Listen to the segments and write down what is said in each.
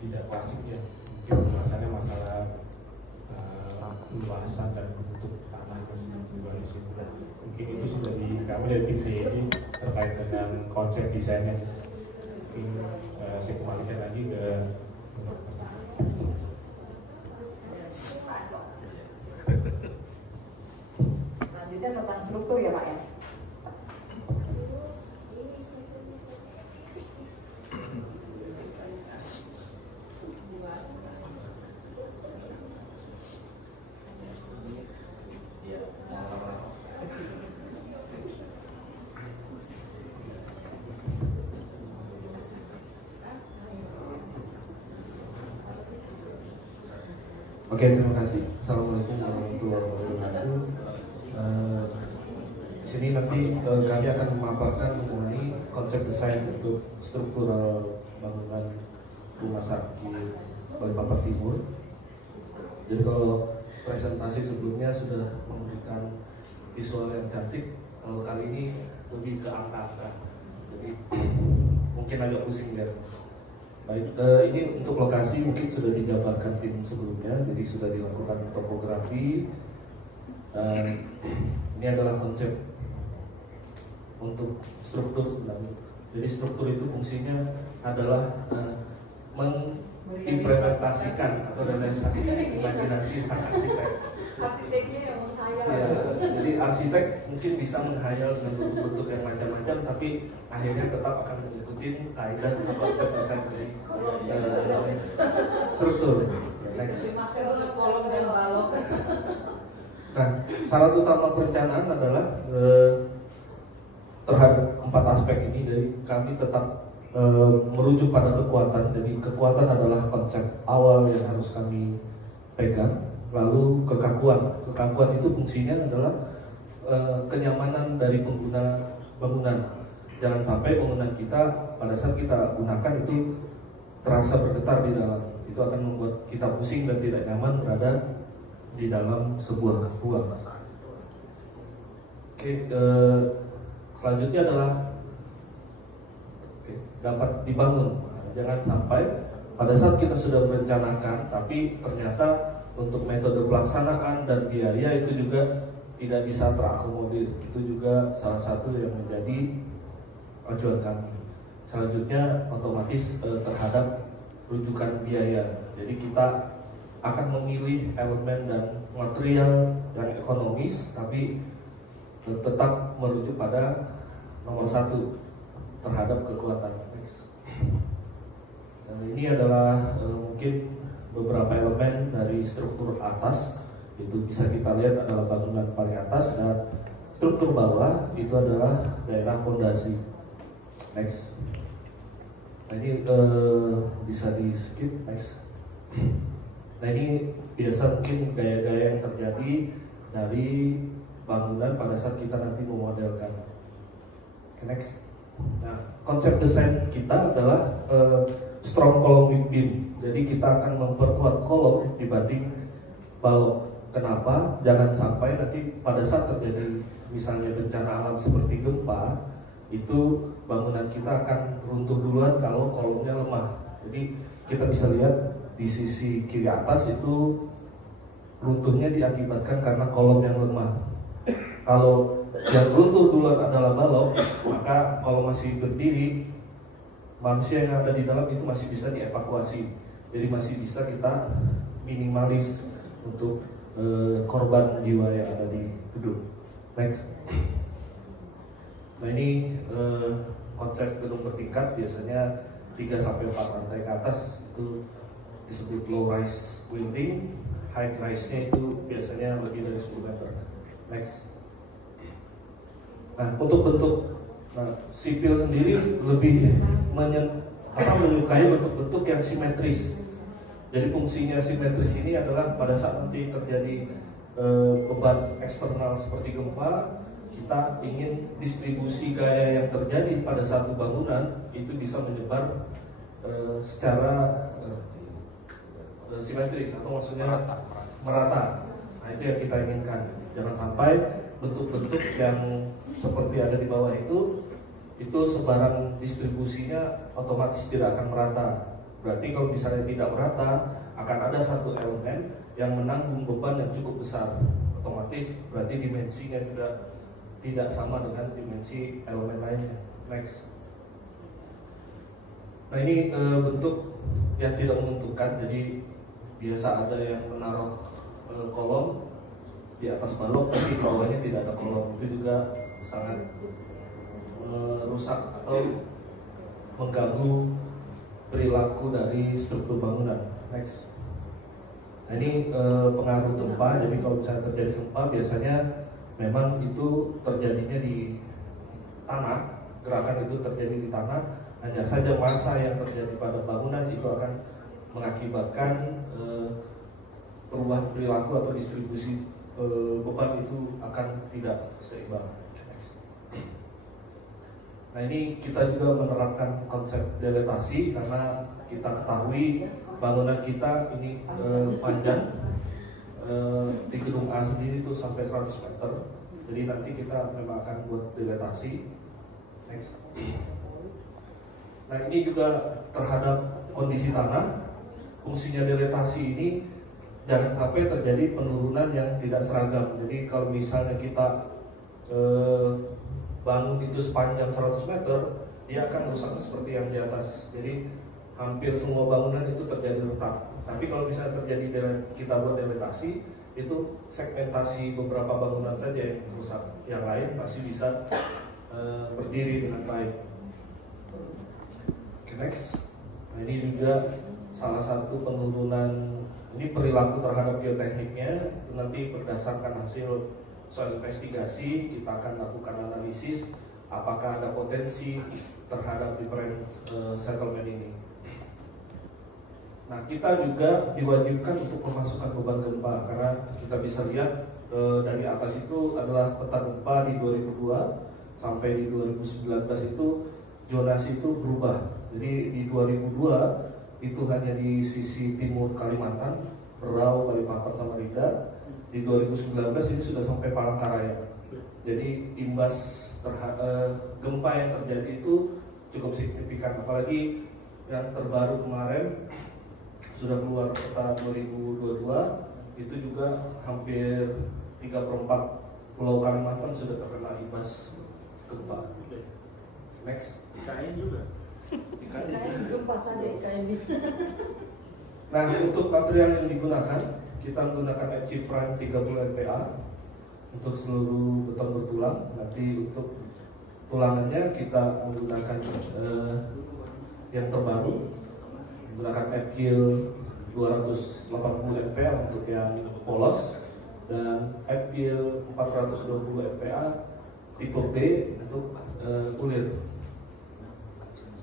tidak klasik ya, mungkin pembahasannya masalah luasan dan bentuk tanah masih juga di situ. Mungkin itu sudah kami dari tim TNI terkait dengan konsep desainnya. Mungkin saya kembalikan lagi ke selanjutnya tentang struktur ya Pak ya. Oke, terima kasih. Assalamualaikum warahmatullahi wabarakatuh. Di sini nanti kami akan memaparkan mengenai konsep desain untuk struktural bangunan rumah sakit Balikpapan Timur. Jadi kalau presentasi sebelumnya sudah memberikan visual yang cantik, kalau kali ini lebih ke angka-angka. Jadi mungkin agak pusing ya. Baik, ini untuk lokasi mungkin sudah digambarkan tim sebelumnya, jadi sudah dilakukan topografi. Ini adalah konsep untuk struktur sebenarnya. Jadi struktur itu fungsinya adalah mengimplementasikan atau realisasi imajinasi sang arsitek. Arsiteknya yang menghayal. Ya, jadi arsitek mungkin bisa menghayal dengan bentuk-bentuk yang macam-macam, tapi akhirnya tetap akan mengikuti kaidah atau konsep desain dari struktur. Next. Nah, syarat utama perencanaan adalah terhadap 4 aspek ini. Jadi kami tetap merujuk pada kekuatan. Jadi kekuatan adalah konsep awal yang harus kami pegang. Lalu kekakuan itu fungsinya adalah kenyamanan dari pengguna bangunan. Jangan sampai bangunan kita pada saat kita gunakan itu terasa bergetar di dalam. Itu akan membuat kita pusing dan tidak nyaman berada di dalam sebuah ruang. Oke, selanjutnya adalah dapat dibangun. Jangan sampai pada saat kita sudah merencanakan, tapi ternyata untuk metode pelaksanaan dan biaya itu juga tidak bisa terakomodir. Itu juga salah satu yang menjadi acuan kami. Selanjutnya otomatis terhadap rujukan biaya. Jadi kita akan memilih elemen dan material yang ekonomis, tapi tetap merujuk pada nomor 1 terhadap kekuatan. Ini adalah mungkin beberapa elemen dari struktur atas. Itu bisa kita lihat adalah bangunan paling atas, dan struktur bawah itu adalah daerah fondasi. Next. Nah ini bisa di skip. Next. Nah ini biasa mungkin gaya-gaya yang terjadi dari bangunan pada saat kita nanti memodelkan. Next. Nah konsep desain kita adalah strong column with beam. Jadi kita akan memperkuat kolom dibanding balok. Kenapa? Jangan sampai nanti pada saat terjadi misalnya bencana alam seperti gempa, itu bangunan kita akan runtuh duluan kalau kolomnya lemah. Jadi kita bisa lihat di sisi kiri atas itu runtuhnya diakibatkan karena kolom yang lemah. Kalau yang runtuh duluan adalah balok, maka kalau masih berdiri, manusia yang ada di dalam itu masih bisa dievakuasi. Jadi masih bisa kita minimalis untuk korban jiwa yang ada di gedung. Next. Nah ini konsep gedung bertingkat, biasanya 3-4 lantai ke atas itu disebut low rise building. High rise-nya itu biasanya lebih dari 10 meter. Next. Nah untuk bentuk sipil sendiri lebih menyukai bentuk-bentuk yang simetris. Jadi fungsinya simetris ini adalah pada saat nanti terjadi beban eksternal seperti gempa, kita ingin distribusi gaya yang terjadi pada satu bangunan itu bisa menyebar secara simetris, atau maksudnya merata. Nah itu yang kita inginkan. Jangan sampai bentuk-bentuk yang seperti ada di bawah itu sebaran distribusinya otomatis tidak akan merata. Berarti kalau misalnya tidak merata, akan ada satu elemen yang menanggung beban yang cukup besar. Otomatis berarti dimensinya juga tidak sama dengan dimensi elemen lainnya. Next. Nah ini bentuk yang tidak menentukan. Jadi biasa ada yang menaruh kolom di atas balok, tapi di bawahnya tidak ada kolom. Itu juga sangat merusak atau mengganggu perilaku dari struktur bangunan. Next. Nah ini pengaruh gempa. Jadi kalau misalnya terjadi gempa, biasanya memang itu terjadinya di tanah. Gerakan itu terjadi di tanah. Hanya saja massa yang terjadi pada bangunan itu akan mengakibatkan perubahan perilaku atau distribusi beban itu akan tidak seimbang. Next. Nah ini kita juga menerapkan konsep deletasi karena kita ketahui bangunan kita ini panjang di gedung A sendiri itu sampai 100 meter. Jadi nanti kita memang akan buat deletasi. Next. Nah ini juga terhadap kondisi tanah. Fungsinya deletasi ini jangan sampai terjadi penurunan yang tidak seragam. Jadi kalau misalnya kita bangun itu sepanjang 100 meter, dia akan rusak seperti yang di atas. Jadi hampir semua bangunan itu terjadi retak. Tapi kalau misalnya terjadi kita buat deletasi, itu segmentasi beberapa bangunan saja yang rusak. Yang lain masih bisa berdiri dengan baik. Okay, next. Nah ini juga salah satu penurunan. Ini perilaku terhadap geotekniknya. Nanti berdasarkan hasil soal investigasi, kita akan lakukan analisis apakah ada potensi terhadap different settlement ini. Nah kita juga diwajibkan untuk memasukkan beban gempa karena kita bisa lihat dari atas itu adalah peta gempa di 2002 sampai di 2019 itu zonasi itu berubah. Jadi di 2002 itu hanya di sisi timur Kalimantan, Berau, Balikpapan, Samarinda. Di 2019 ini sudah sampai Palangkaraya. Jadi imbas gempa yang terjadi itu cukup signifikan. Apalagi yang terbaru kemarin sudah keluar peta 2022, itu juga hampir 3/4 Pulau Kalimantan sudah terkena imbas gempa. Next. IKN juga. IKN gempa saja IKN. Nah untuk material yang digunakan, kita menggunakan FG Prime 30 MPa untuk seluruh beton bertulang. Nanti untuk tulangannya kita menggunakan yang terbaru, menggunakan FGIL 280 MPa untuk yang polos dan FGIL 420 MPa tipe B untuk kulit.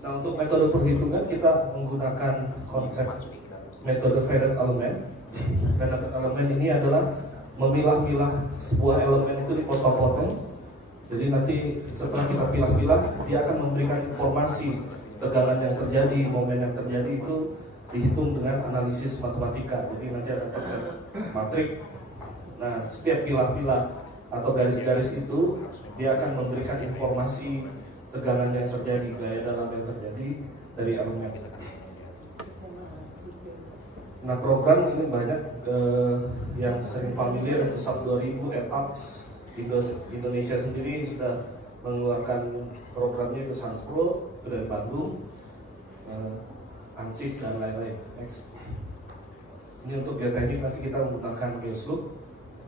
Nah untuk metode perhitungan kita menggunakan konsep metode variant element. Variant element ini adalah memilah-milah sebuah elemen itu dipotong-potong. Jadi nanti setelah kita pilah-pilah, dia akan memberikan informasi tegangan yang terjadi, momen yang terjadi itu dihitung dengan analisis matematika. Jadi nanti ada konsep matrik. Nah setiap pilah-pilah atau garis-garis itu dia akan memberikan informasi tegangan yang terjadi, gaya dalam yang terjadi dari elemen. Nah program ini banyak yang sering familiar itu SAP 2000, ETAPS. Indonesia sendiri sudah mengeluarkan programnya itu Sanspro, itu dari Bandung, ANSYS dan lain-lain. Next. Ini untuk geoteknik nanti kita menggunakan GeoSloop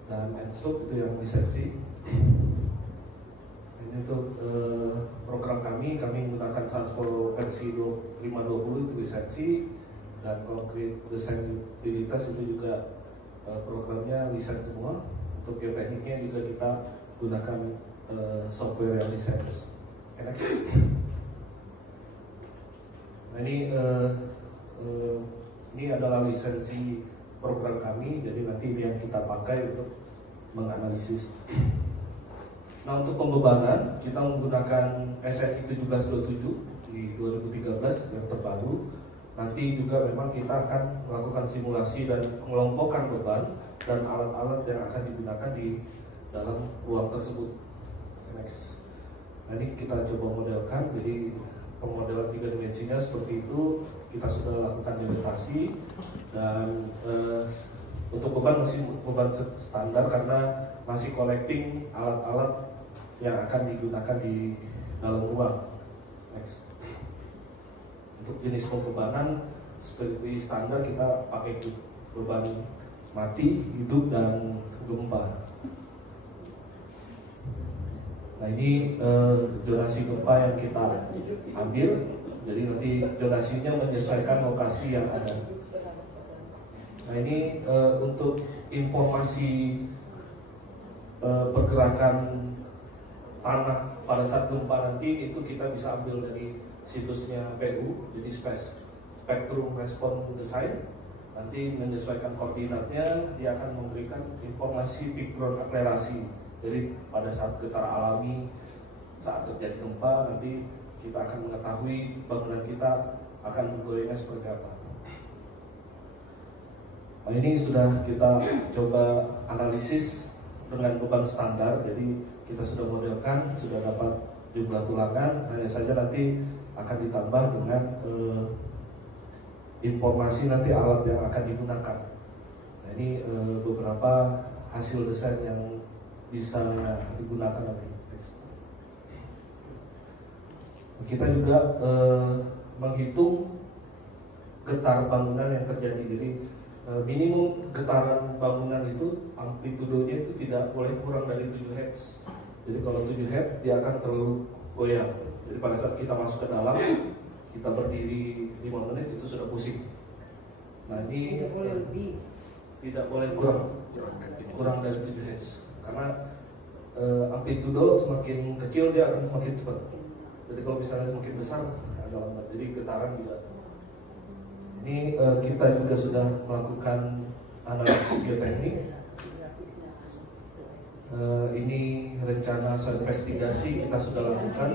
dan EnSloop itu yang diseksi. Ini untuk program kami menggunakan Sanspro versi 520 itu diseksi. Dan konkret desainabilitas itu juga programnya lisensi semua. Untuk geotekniknya juga kita gunakan software yang lisensi. Next. Nah ini adalah lisensi program kami, jadi nanti yang kita pakai untuk menganalisis. Nah untuk pembebanan kita menggunakan SNI 1727 di 2013 yang terbaru. Nanti juga memang kita akan melakukan simulasi dan mengelompokkan beban dan alat-alat yang akan digunakan di dalam ruang tersebut. Next. Nah ini kita coba modelkan. Jadi pemodelan 3 dimensinya seperti itu kita sudah lakukan delimitasi, dan untuk beban masih beban standar karena masih collecting alat-alat yang akan digunakan di dalam rumah. Next. Untuk jenis pembebanan seperti standar kita pakai beban mati, hidup, dan gempa. Nah ini zonasi gempa yang kita ambil, jadi nanti zonasinya menyesuaikan lokasi yang ada. Nah ini untuk informasi pergerakan tanah pada saat gempa nanti itu kita bisa ambil dari situsnya PU, jadi Spectrum Response Design. Nanti menyesuaikan koordinatnya, dia akan memberikan informasi background akselerasi. Jadi pada saat getar alami, saat terjadi gempa, nanti kita akan mengetahui bangunan kita akan bergoyangnya seperti apa. Nah, ini sudah kita coba analisis dengan beban standar, jadi kita sudah modelkan, sudah dapat jumlah tulangan, hanya saja nanti akan ditambah dengan informasi nanti alat yang akan digunakan. Nah, ini beberapa hasil desain yang bisa digunakan nanti. Kita juga menghitung getar bangunan yang terjadi. Jadi minimum getaran bangunan itu amplitudenya itu tidak boleh kurang dari 7 Hz. Jadi kalau 7 Hz dia akan terlalu goyang. Jadi pada saat kita masuk ke dalam, kita berdiri 5 menit itu sudah pusing. Nah ini tidak boleh lebih, tidak boleh kurang dari 7 Hz. Karena amplitudo semakin kecil dia akan semakin cepat. Jadi kalau misalnya semakin besar agak lambat. Jadi getaran juga. Ini kita juga sudah melakukan analisis geoteknik. Ini rencana investigasi kita sudah lakukan.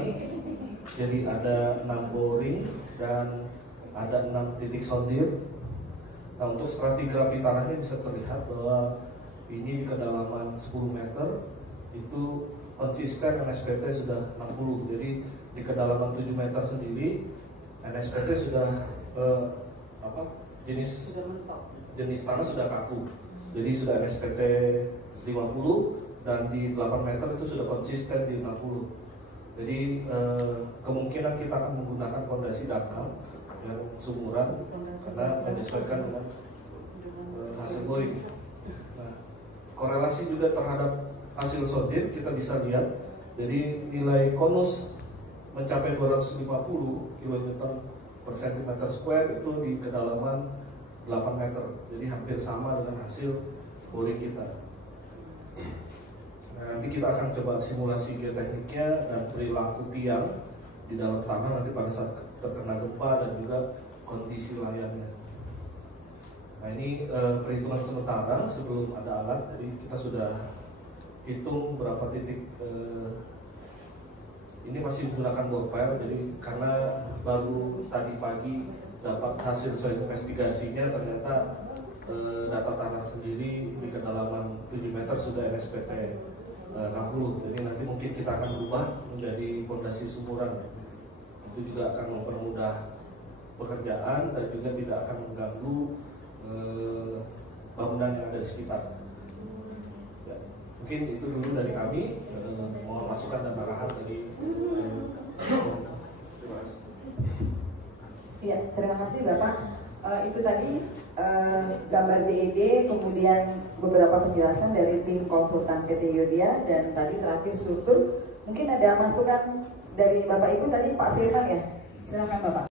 Jadi ada 6 boring dan ada 6 titik sondir. Nah untuk stratigrafi tanahnya bisa terlihat bahwa ini di kedalaman 10 meter itu konsisten NSPT sudah 60. Jadi di kedalaman 7 meter sendiri NSPT sudah jenis tanah sudah kaku. Jadi sudah NSPT 50 dan di 8 meter itu sudah konsisten di 60. Jadi kemungkinan kita akan menggunakan fondasi dangkal yang sumuran karena menyesuaikan dengan hasil boring. Nah, korelasi juga terhadap hasil sondir kita bisa lihat. Jadi nilai konus mencapai 250 km per cm square itu di kedalaman 8 meter. Jadi hampir sama dengan hasil boring kita. Nah, nanti kita akan coba simulasi geotekniknya dan perilaku tiang di dalam tanah nanti pada saat terkena gempa dan juga kondisi layarnya. Nah ini perhitungan sementara sebelum ada alat. Jadi kita sudah hitung berapa titik. Ini masih menggunakan ball file. Jadi karena baru tadi pagi dapat hasil investigasinya, ternyata data tanah sendiri di kedalaman 7 meter sudah NSPT 60. Jadi nanti mungkin kita akan berubah menjadi fondasi sumuran. Itu juga akan mempermudah pekerjaan dan juga tidak akan mengganggu bangunan yang ada di sekitar. Ya, mungkin itu dulu dari kami. Mohon masukan dan arahan dari terima kasih. Ya, terima kasih Bapak. Itu tadi gambar DED, kemudian beberapa penjelasan dari tim konsultan PT Yodia, dan tadi terakhir struktur. Mungkin ada masukan dari Bapak Ibu tadi, Pak Firman ya. Silakan Bapak.